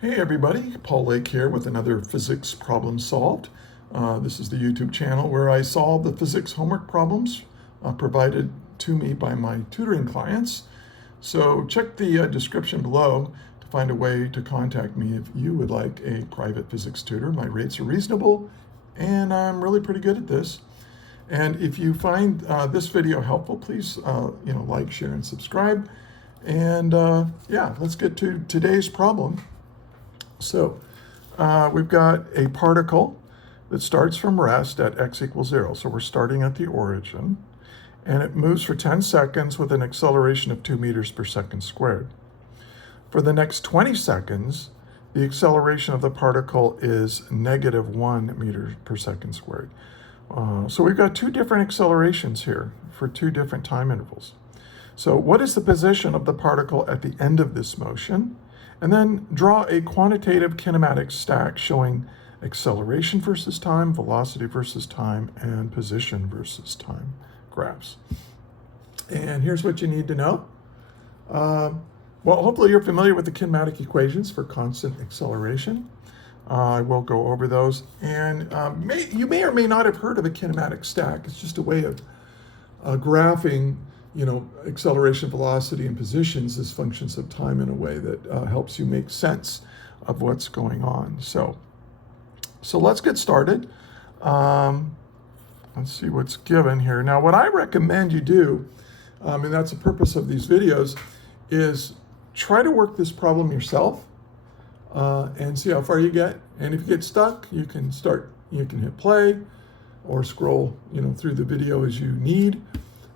Hey everybody, Paul Lake here with another physics problem solved. This is the YouTube channel where I solve the physics homework problems provided to me by my tutoring clients. So check the description below to find a way to contact me if you would like a private physics tutor. My rates are reasonable and I'm really pretty good at this. And if you find this video helpful, please like, share, and subscribe. And yeah, let's get to today's problem. So we've got a particle that starts from rest at x equals 0. So we're starting at the origin. And it moves for 10 seconds with an acceleration of 2 meters per second squared. For the next 20 seconds, the acceleration of the particle is negative 1 meter per second squared. So we've got two different accelerations here for two different time intervals. So what is the position of the particle at the end of this motion? And then draw a quantitative kinematic stack showing acceleration versus time, velocity versus time, and position versus time graphs. And here's what you need to know. Well, hopefully you're familiar with the kinematic equations for constant acceleration. I will go over those. And you may or may not have heard of a kinematic stack. It's just a way of graphing acceleration, velocity, and positions as functions of time in a way that helps you make sense of what's going on. So let's get started. Let's see what's given here. Now, what I recommend you do, and that's the purpose of these videos, is try to work this problem yourself and see how far you get. And if you get stuck, you can hit play or scroll through the video as you need.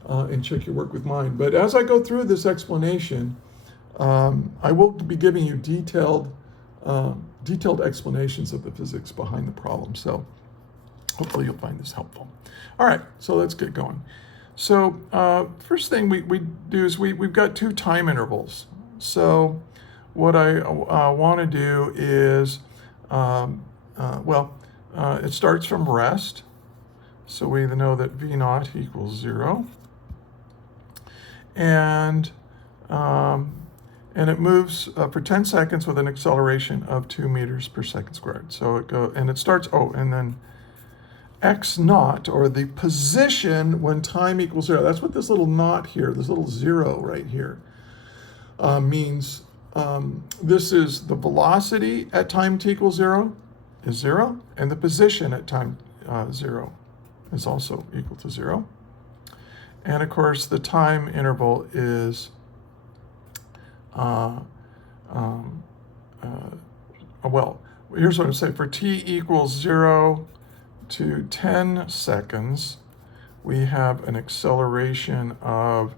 And check your work with mine. But as I go through this explanation, I will be giving you detailed explanations of the physics behind the problem. So hopefully you'll find this helpful. All right, so let's get going. So first thing we do is we've got two time intervals. So what I want to do is, it starts from rest. So we know that V naught equals 0. And it moves for 10 seconds with an acceleration of 2 meters per second squared. So it starts, and then x naught, or the position when time equals 0. That's what this little naught here, this little 0 right here, means. This is the velocity at time t equals 0 is 0, and the position at time 0 is also equal to 0. And of course, the time interval is, here's what I'm saying. For t equals 0 to 10 seconds, we have an acceleration of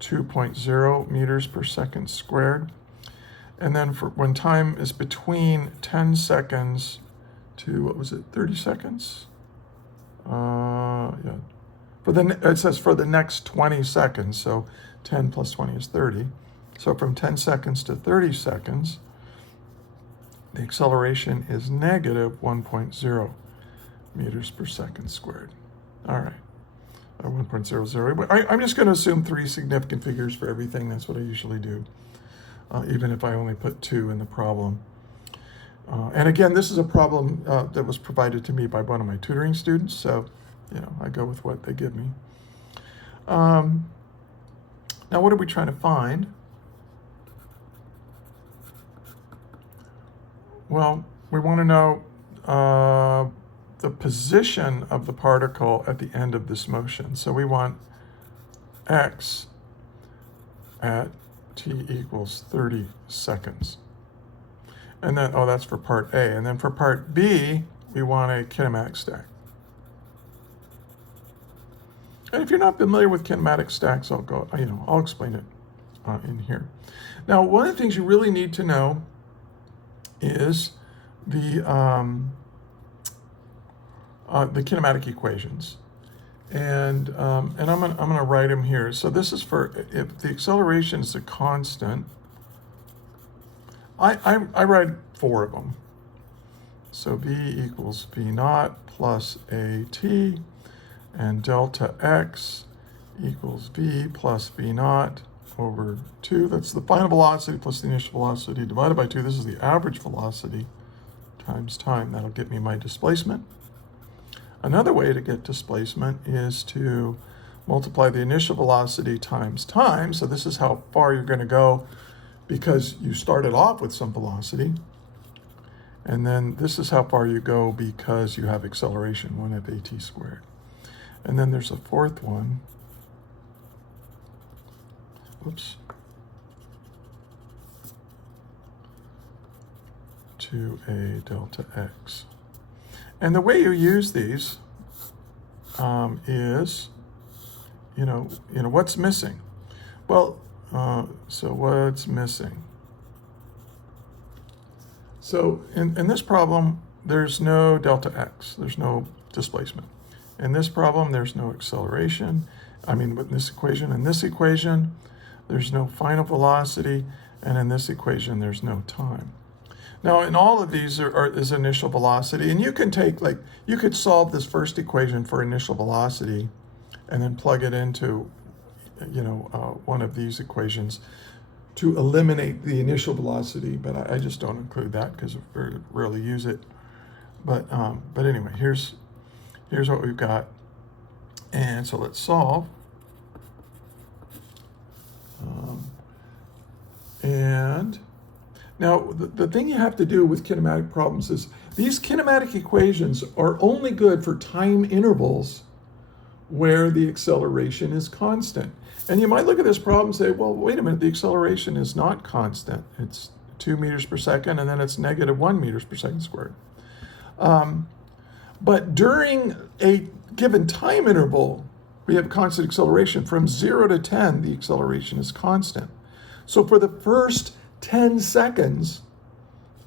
2.0 meters per second squared. And then for when time is between 10 seconds to, 30 seconds? Yeah. It says for the next 20 seconds, so 10 plus 20 is 30. So from 10 seconds to 30 seconds, the acceleration is negative 1.0 meters per second squared. All right, 1.00. I'm just going to assume 3 significant figures for everything. That's what I usually do, even if I only put 2 in the problem. And again, this is a problem that was provided to me by one of my tutoring students, so I go with what they give me. Now, what are we trying to find? Well, we want to know the position of the particle at the end of this motion. So we want x at t equals 30 seconds. And then, that's for part A. And then for part B, we want a kinematic stack. And if you're not familiar with kinematic stacks, I'll explain it in here. Now, one of the things you really need to know is the kinematic equations, and I'm gonna write them here. So this is for if the acceleration is a constant. I write 4 of them. So V equals V naught plus AT. And delta x equals v plus v naught over 2. That's the final velocity plus the initial velocity divided by 2. This is the average velocity times time. That'll get me my displacement. Another way to get displacement is to multiply the initial velocity times time. So this is how far you're going to go because you started off with some velocity. And then this is how far you go because you have acceleration, 1 f(at) squared. And then there's a fourth one. Whoops. 2a delta x. And the way you use these is, what's missing? Well, so what's missing? So in this problem, there's no delta x. There's no displacement. In this problem, there's no acceleration. With this equation and this equation, there's no final velocity. And in this equation, there's no time. Now, in all of these is initial velocity. And you can you could solve this first equation for initial velocity and then plug it into, one of these equations to eliminate the initial velocity. But I just don't include that because I very rarely use it. But anyway, here's what we've got. And so let's solve. And now the thing you have to do with kinematic problems is these kinematic equations are only good for time intervals where the acceleration is constant. And you might look at this problem and say, well, wait a minute, the acceleration is not constant. It's 2 meters per second, and then it's negative 1 meters per second squared. But during a given time interval, we have constant acceleration. From 0 to 10, the acceleration is constant. So for the first 10 seconds,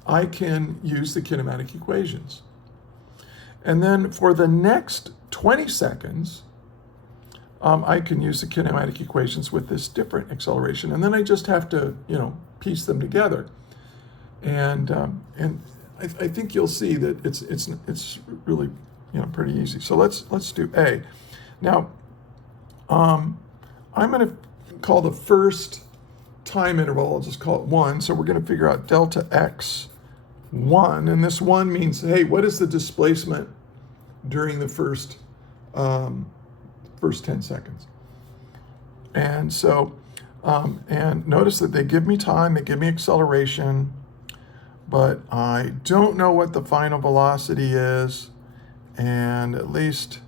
I can use the kinematic equations. And then for the next 20 seconds, I can use the kinematic equations with this different acceleration. And then I just have to, piece them together. And I think you'll see that it's really, pretty easy. So let's do A. Now, I'm going to call the first time interval, I'll just call it 1. So we're going to figure out delta x 1. And this 1 means, hey, what is the displacement during the first 10 seconds? And so, and notice that they give me time, they give me acceleration, but I don't know what the final velocity is. And at least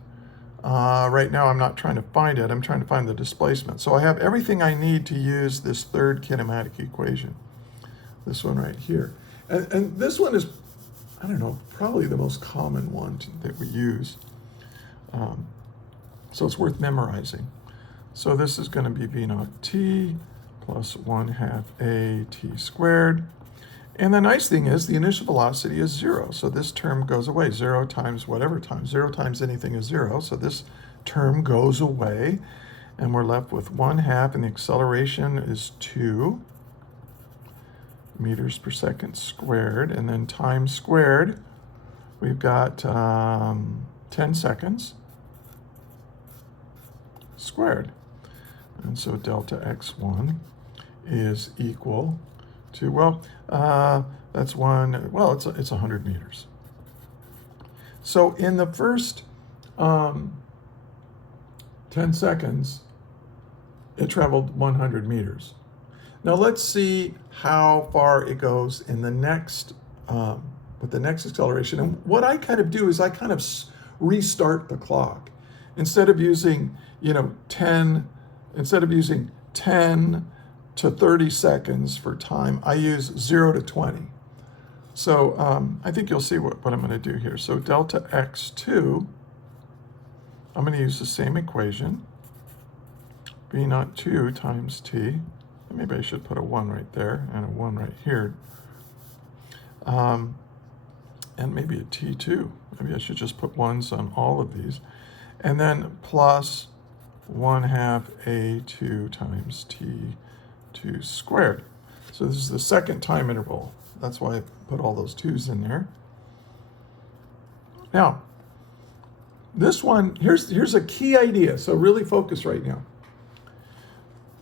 right now I'm not trying to find it, I'm trying to find the displacement. So I have everything I need to use this third kinematic equation, this one right here. And this one is, I don't know, probably the most common one that we use. So it's worth memorizing. So this is going to be v naught t plus 1/2 a t squared. And the nice thing is the initial velocity is 0. So this term goes away. 0 times whatever time. 0 times anything is 0. So this term goes away. And we're left with 1/2. And the acceleration is 2 meters per second squared. And then time squared, we've got 10 seconds squared. And so delta x1 is equal to, that's it's 100 meters. So in the first 10 seconds, it traveled 100 meters. Now let's see how far it goes in the next, with the next acceleration. And what I kind of do is I kind of restart the clock. Instead of using, 10 to 30 seconds for time, I use 0 to 20. So I think you'll see what I'm going to do here. So delta x2, I'm going to use the same equation, v naught 2 times t. Maybe I should put a 1 right there and a 1 right here. And maybe a t2. Maybe I should just put 1s on all of these. And then plus 1/2 a2 times t2 squared. So this is the second time interval. That's why I put all those 2's in there. Now, this one, here's a key idea. So really focus right now.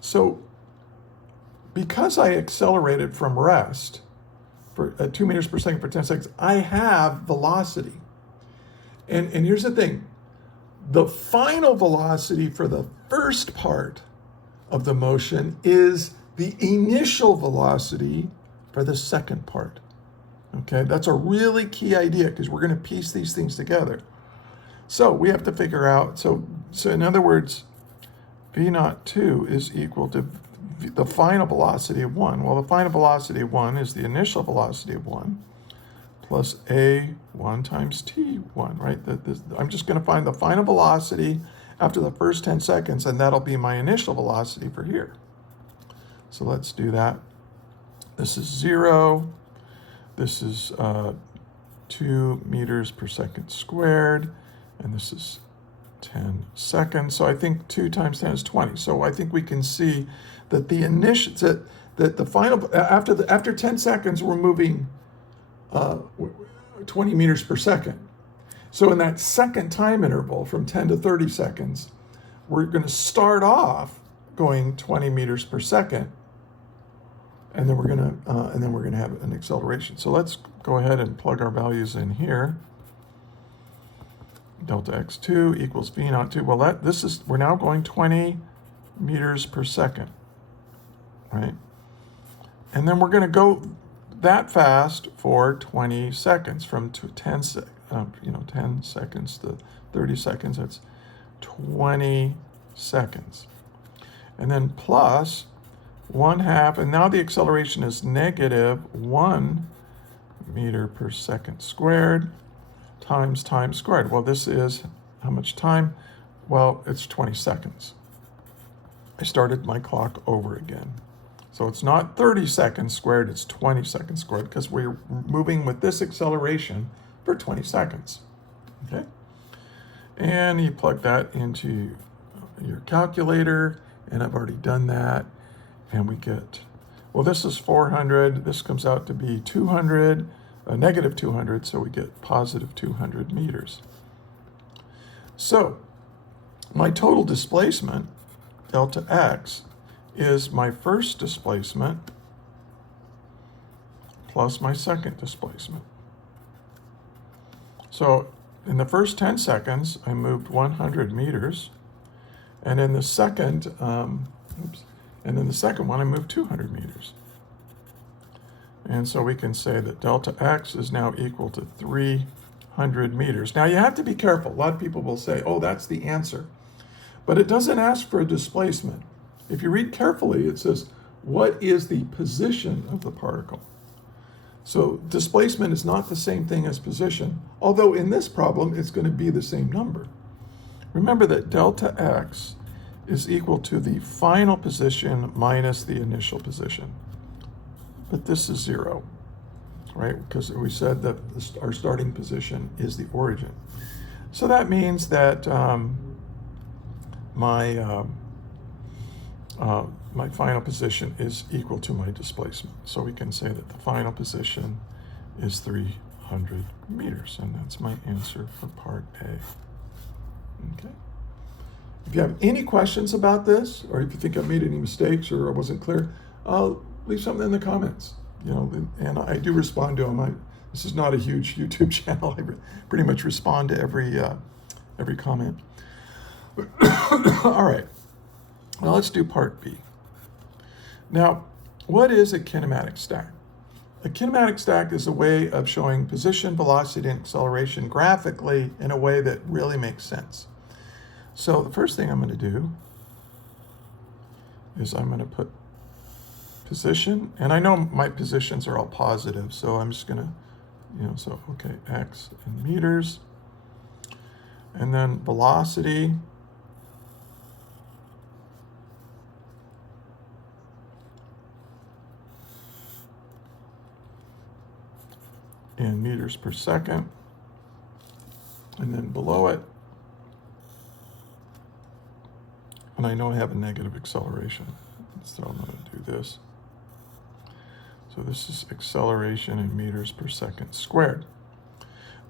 So because I accelerated from rest for 2 meters per second for 10 seconds, I have velocity. And here's the thing. The final velocity for the first part of the motion is the initial velocity for the second part. Okay, that's a really key idea because we're going to piece these things together. So we have to figure out, so in other words, V naught 2 is equal to the final velocity of 1. Well, the final velocity of 1 is the initial velocity of 1 plus A1 times T1, right? I'm just going to find the final velocity after the first 10 seconds, and that'll be my initial velocity for here. So let's do that. This is 0. This is 2 meters per second squared, and this is 10 seconds. So I think 2 times 10 is 20. So I think we can see that the initial, that the final, after 10 seconds, we're moving 20 meters per second. So in that second time interval from 10 to 30 seconds, we're going to start off going 20 meters per second, and then we're going to have an acceleration. So let's go ahead and plug our values in here. Delta x2 equals v naught 2. Well, we're now going 20 meters per second, right? And then we're going to go that fast for 20 seconds, from 10 seconds to 30 seconds. That's 20 seconds. And then plus 1/2, and now the acceleration is -1 meter per second squared times time squared. Well, this is how much time? Well, it's 20 seconds. I started my clock over again. So it's not 30 seconds squared, it's 20 seconds squared, because we're moving with this acceleration for 20 seconds, okay? And you plug that into your calculator, and I've already done that, and we get, well, this is 400, this comes out to be 200, negative 200, so we get positive 200 meters. So my total displacement, delta x, is my first displacement plus my second displacement. So in the first 10 seconds, I moved 100 meters, and in the second, one, I moved 200 meters. And so we can say that delta x is now equal to 300 meters. Now you have to be careful. A lot of people will say, oh, that's the answer. But it doesn't ask for a displacement. If you read carefully, it says, what is the position of the particle? So displacement is not the same thing as position, although in this problem, it's going to be the same number. Remember that delta x is equal to the final position minus the initial position. But this is 0, right? Because we said that our starting position is the origin. So that means that my final position is equal to my displacement. So we can say that the final position is 300 meters, and that's my answer for part A. Okay. If you have any questions about this, or if you think I made any mistakes or I wasn't clear, leave something in the comments. And I do respond to them. This is not a huge YouTube channel. I pretty much respond to every comment. All right. Now let's do part B. Now, what is a kinematic stack? A kinematic stack is a way of showing position, velocity, and acceleration graphically in a way that really makes sense. So the first thing I'm going to do is I'm going to put position, and I know my positions are all positive, so I'm just going to, okay, x in meters, and then velocity, in meters per second, and then below it, and I know I have a negative acceleration, so I'm going to do this. So this is acceleration in meters per second squared.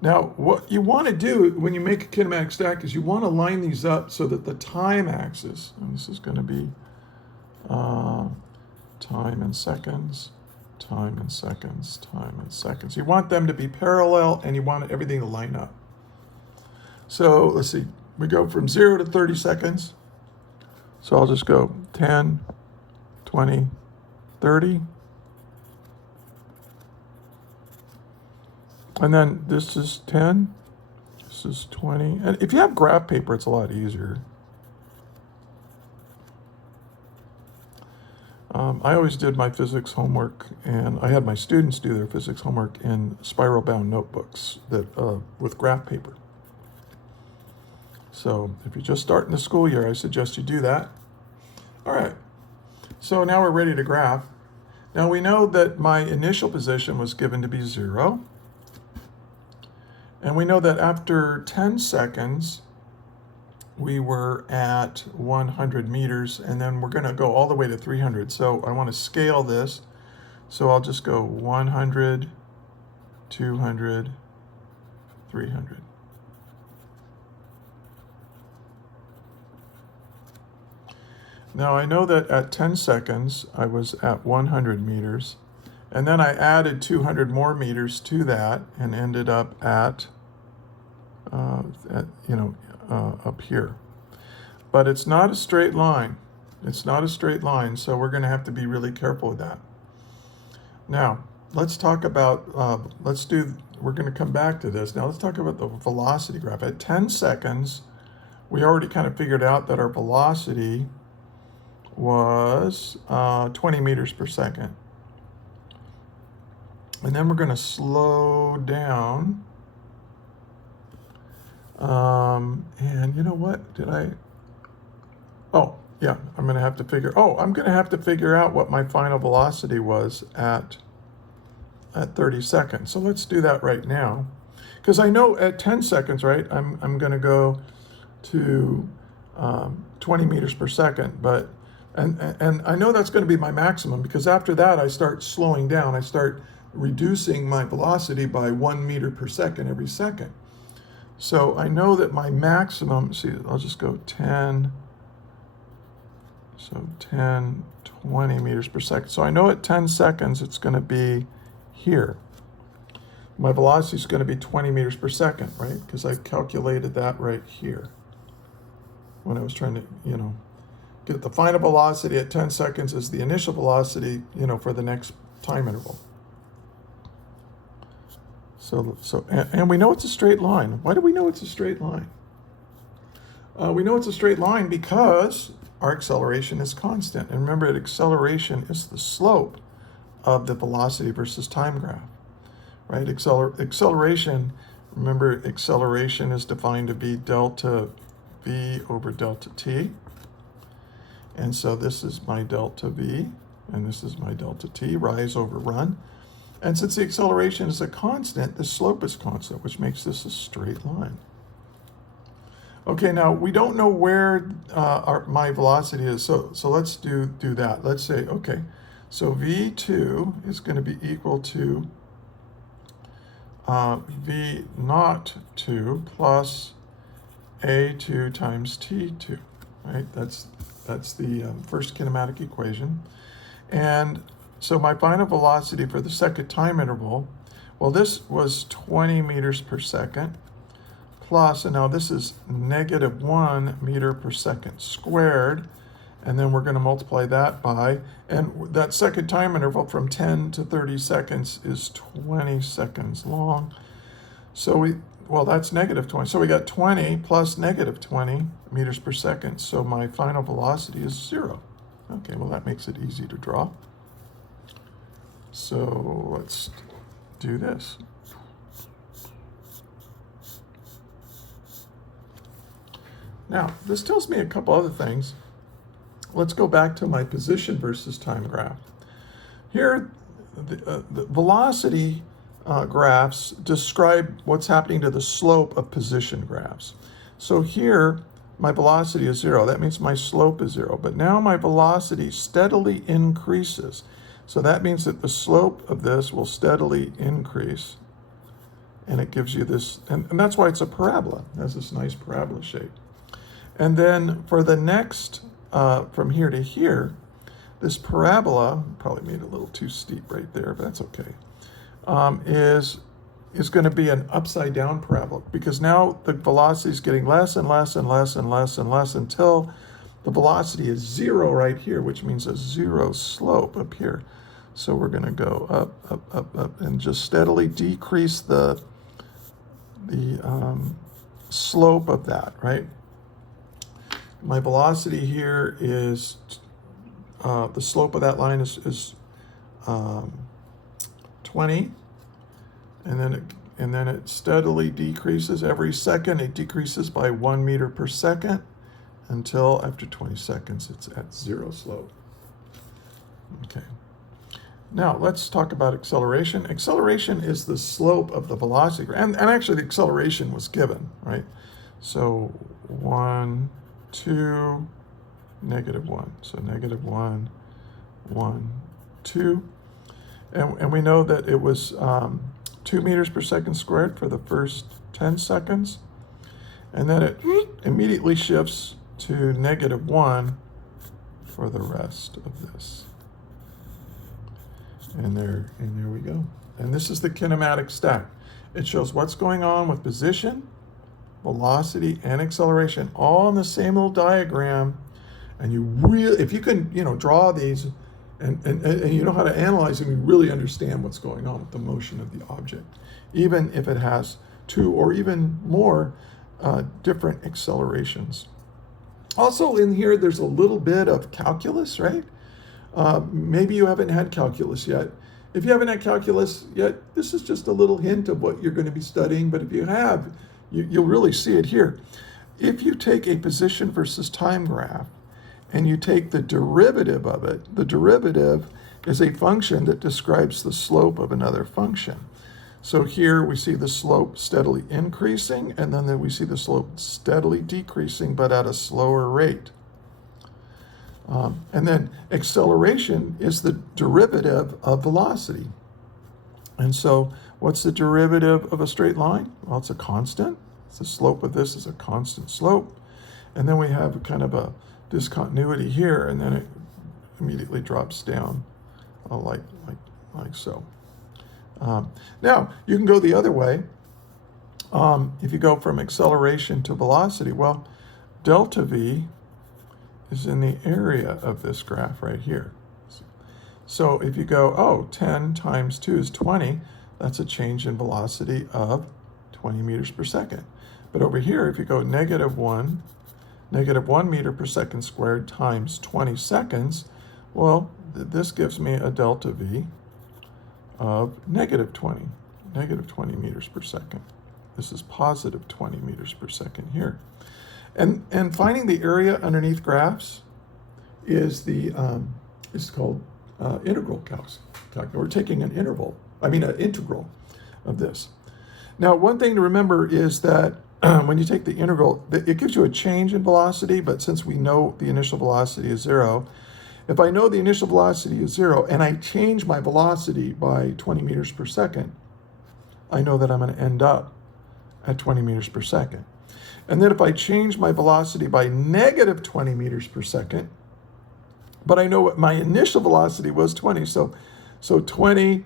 Now, what you want to do when you make a kinematic stack is you want to line these up so that the time axis, and this is going to be time in seconds, time in seconds, time in seconds. You want them to be parallel and you want everything to line up. So let's see, we go from 0 to 30 seconds. So I'll just go 10, 20, 30. And then this is 10, this is 20. And if you have graph paper, it's a lot easier. I always did my physics homework, and I had my students do their physics homework in spiral-bound notebooks that with graph paper. So if you're just starting the school year, I suggest you do that. All right, so now we're ready to graph. Now we know that my initial position was given to be 0. And we know that after 10 seconds, we were at 100 meters, and then we're going to go all the way to 300. So I want to scale this. So I'll just go 100, 200, 300. Now I know that at 10 seconds, I was at 100 meters. And then I added 200 more meters to that and ended up at up here. But it's not a straight line. It's not a straight line, so we're going to have to be really careful with that. Now, let's talk about, we're going to come back to this. Now let's talk about the velocity graph. At 10 seconds, we already kind of figured out that our velocity was 20 meters per second. And then we're going to slow down. And you know what? Oh, yeah, I'm going to have to figure out what my final velocity was at 30 seconds. So let's do that right now. Because I know at 10 seconds, right, I'm going to go to 20 meters per second. But and I know that's going to be my maximum, because after that I start slowing down. I start reducing my velocity by 1 meter per second every second. So I know that my maximum, see, I'll just go 10, so 10, 20 meters per second. So I know at 10 seconds it's going to be here. My velocity is going to be 20 meters per second, right? Because I calculated that right here when I was trying to, get the final velocity at 10 seconds is the initial velocity, for the next time interval. And we know it's a straight line. Why do we know it's a straight line? We know it's a straight line because our acceleration is constant. And remember, acceleration is the slope of the velocity versus time graph, right? Acceleration, remember, acceleration is defined to be delta v over delta t. And so this is my delta v, and this is my delta t, rise over run. And since the acceleration is a constant, the slope is constant, which makes this a straight line. Okay, now we don't know where my velocity is, so let's do that. Let's say, okay, so v2 is going to be equal to v naught 2 plus a2 times t2, right? That's the first kinematic equation. And so my final velocity for the second time interval, well, this was 20 meters per second plus, and now this is -1 meter per second squared, and then we're going to multiply that by, and that second time interval from 10 to 30 seconds is 20 seconds long. So that's -20. So we got 20 plus -20 meters per second. So my final velocity is 0. Okay, well, that makes it easy to draw. So let's do this. Now, this tells me a couple other things. Let's go back to my position versus time graph. Here, the velocity graphs describe what's happening to the slope of position graphs. So here, my velocity is 0. That means my slope is 0. But now my velocity steadily increases. So that means that the slope of this will steadily increase. And it gives you this, and that's why it's a parabola. It has this nice parabola shape. And then for the next, from here to here, this parabola, probably made it a little too steep right there, but that's okay, is going to be an upside down parabola, because now the velocity is getting less and less and less and less and less until the velocity is zero right here, which means a zero slope up here. So we're going to go up, up, up, up, and just steadily decrease the slope of that, right? My velocity here is, the slope of that line is 20, and then it steadily decreases every second. It decreases by 1 meter per second until after 20 seconds it's at zero slope. Okay. Now let's talk about acceleration. Acceleration is the slope of the velocity, and actually the acceleration was given, right? So 1, 2, -1. So -1, 1, 2. And we know that it was 2 meters per second squared for the first 10 seconds. And then it immediately shifts to -1 for the rest of this. And there we go. And this is the kinematic stack. It shows what's going on with position, velocity, and acceleration all in the same little diagram. And if you can, draw these and you know how to analyze them, you really understand what's going on with the motion of the object, even if it has 2 or even more different accelerations. Also in here, there's a little bit of calculus, right? Maybe you haven't had calculus yet. If you haven't had calculus yet, this is just a little hint of what you're going to be studying. But if you have, you'll really see it here. If you take a position versus time graph and you take the derivative of it, the derivative is a function that describes the slope of another function. So here we see the slope steadily increasing, and then we see the slope steadily decreasing, but at a slower rate. And then acceleration is the derivative of velocity. And so what's the derivative of a straight line? Well, it's a constant. The slope of this is a constant slope. And then we have kind of a discontinuity here, and then it immediately drops down like so. Now, you can go the other way. If you go from acceleration to velocity, well, delta V is in the area of this graph right here. So if you go, 10 times 2 is 20, that's a change in velocity of 20 meters per second. But over here, if you go -1 meter per second squared times 20 seconds, well, this gives me a delta V of -20 meters per second. This is positive 20 meters per second here. And finding the area underneath graphs is called integral calculus. We're taking an integral of this. Now, one thing to remember is that when you take the integral, it gives you a change in velocity, but since we know the initial velocity is 0, if I know the initial velocity is 0 and I change my velocity by 20 meters per second, I know that I'm going to end up at 20 meters per second. And then if I change my velocity by -20 meters per second, but I know what my initial velocity was 20, so 20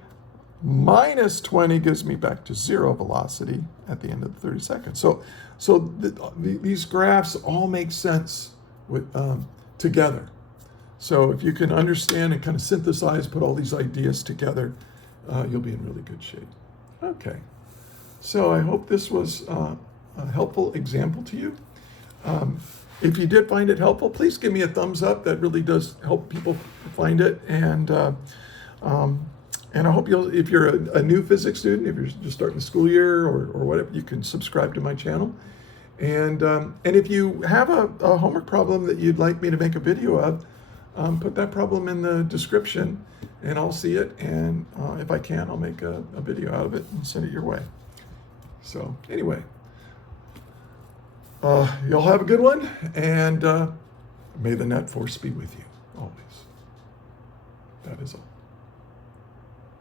minus 20 gives me back to 0 velocity at the end of the 30 seconds. So these graphs all make sense together. So if you can understand and kind of synthesize, put all these ideas together, you'll be in really good shape. Okay, so I hope this was a helpful example to you. If you did find it helpful, please give me a thumbs up. That really does help people find it. And I hope if you're a new physics student, if you're just starting the school year or whatever, you can subscribe to my channel. And if you have a homework problem that you'd like me to make a video of, put that problem in the description and I'll see it. And if I can, I'll make a video out of it and send it your way. So anyway, you'll have a good one, and may the net force be with you always. That is all.